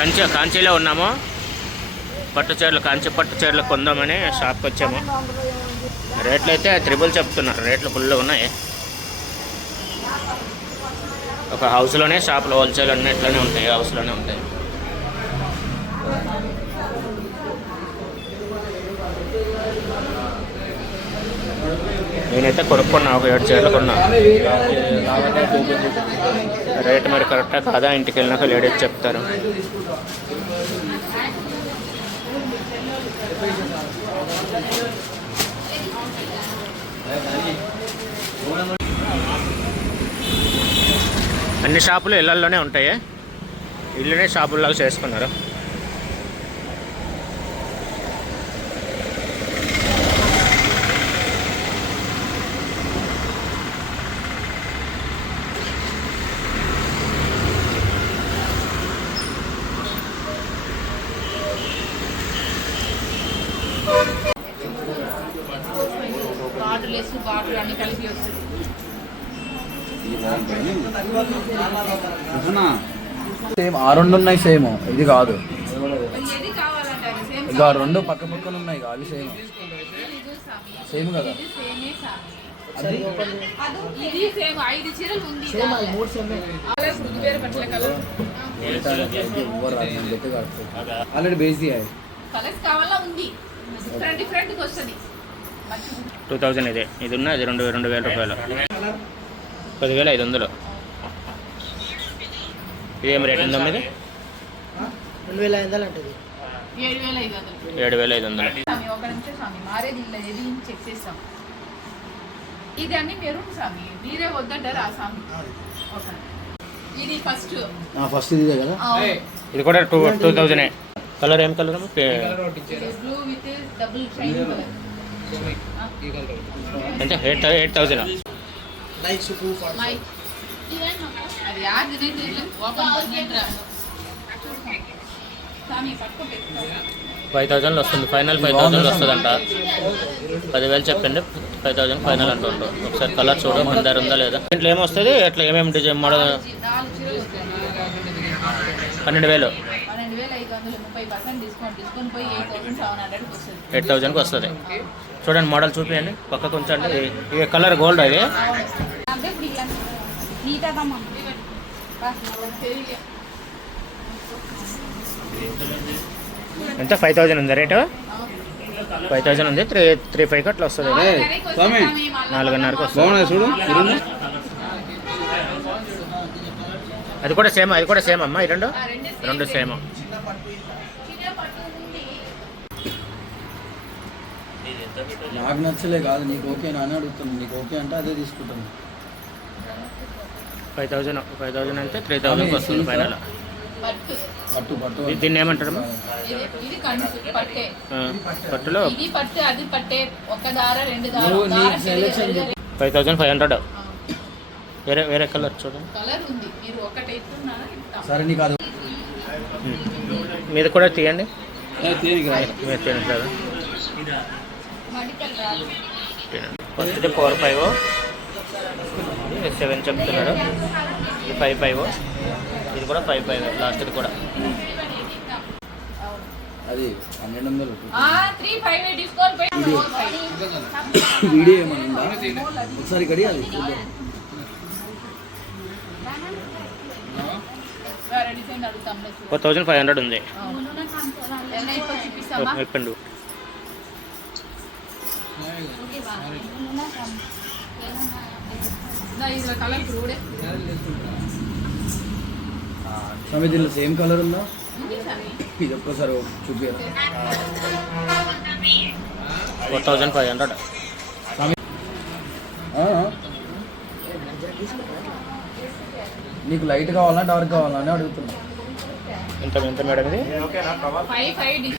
కాంచీలో ఉన్నాము. పట్టు చీరలు, కాంచి పట్టు చీరలు కొందామని షాప్కి వచ్చాము. రేట్లు అయితే త్రిబుల్ చెప్తున్నారు. రేట్లు ఫుల్గా ఉన్నాయి. ఒక హౌస్లోనే షాపులు హోల్సేల్ అన్నిట్లోనే ఉంటాయి, హౌస్లోనే ఉంటాయి. నేనైతే కొనుక్కున్నా, ఒక 7 చీరలు కొన్నా. రేట్ మరి కరెక్టా కాదా ఇంటికి వెళ్ళినాక లేడీస్ చెప్తారు. అన్ని షాపులు ఇళ్లలోనే ఉంటాయి. ఇల్లునే షాపుల్లాగా చేసుకున్నారు. సేమ్ ఆ రెండు ఉన్నాయి, సేమ్ ఇది కాదు. ఇక రెండు పక్క పక్కన ఉన్నాయి, అవి సేమ్ సేమ్ కదా. ఆల్రెడీ బేస్ 2000 ఇదే. ఇది ఉన్న ఇది 2,000 రూపాయలు, 10,500. ఇదేం రేట్ ఉందమ్మా? ఇది 2,500 అంటది. 7,500. ఇది అన్ని మెరూన్ స్వామి, మీరే వద్దంటారు ఆ స్వామి. ఇది ఫస్ట్ ఇదే కదా. ఇది కూడా 2,000. కలర్ ఏం colour? Blue with double shining colour. అంటే 8,000. అది యాడ్ ఓపెన్ 5,000 వస్తుంది. ఫైనల్ 5,000 వస్తుందంట. 10,000 చెప్పండి, 5,000 ఫైనల్ అంటుండ్రు. ఒకసారి కలర్ చూడ మన దగ్గర ఉందా లేదా. దీంట్లో ఏమొస్తుంది, ఎట్లా ఏమేమి డిజైన్ మోడల్? 12,000. 8,000కి వస్తుంది. చూడండి మోడల్ చూపించండి, పక్కకు ఉంచండి. ఇవి కలర్ గోల్డ్. అది ఎంత? 5,000 ఉంది రేటు. 5,000 ఉంది. 3,500 అట్లా వస్తుంది. 4,500కి వస్తుంది. చూడు, అది కూడా సేమ్. అది కూడా సేమ్ అమ్మా. ఈ రెండు సేమ్. నాకు నచ్చలే కాదు, నీకు ఓకే అని అడుగుతాను. నీకు ఓకే అంటే అదే తీసుకుంటాను. 5,000 అంటే 3,000కి వస్తుంది ఫైనల్. పట్టు పట్టు దీన్ని ఏమంటారు? పట్టులో 5,500. వేరే కలర్ చూడండి. సరే నీకు అది మీద కూడా తీయండి. మీరు తీయండి కదా. ఫస్ట్ 4,500, 7 చెప్తున్నారు. ఇది 5,500, ఇది కూడా 5,500 లాస్ట్. ఇది కూడా అది 1,200. వీడియో ఏమన్నా ఒకసారి కడి అది 4,500 ఉంది. చెప్పండి. దీనిలో సేమ్ కలర్ ఉందా? ఇది ఒక్కసారి చూపించారు. 4,500. నీకు లైట్ కావాలా డార్క్ కావాలా అని అడుగుతున్నా. ఎంత మేడం ఇది?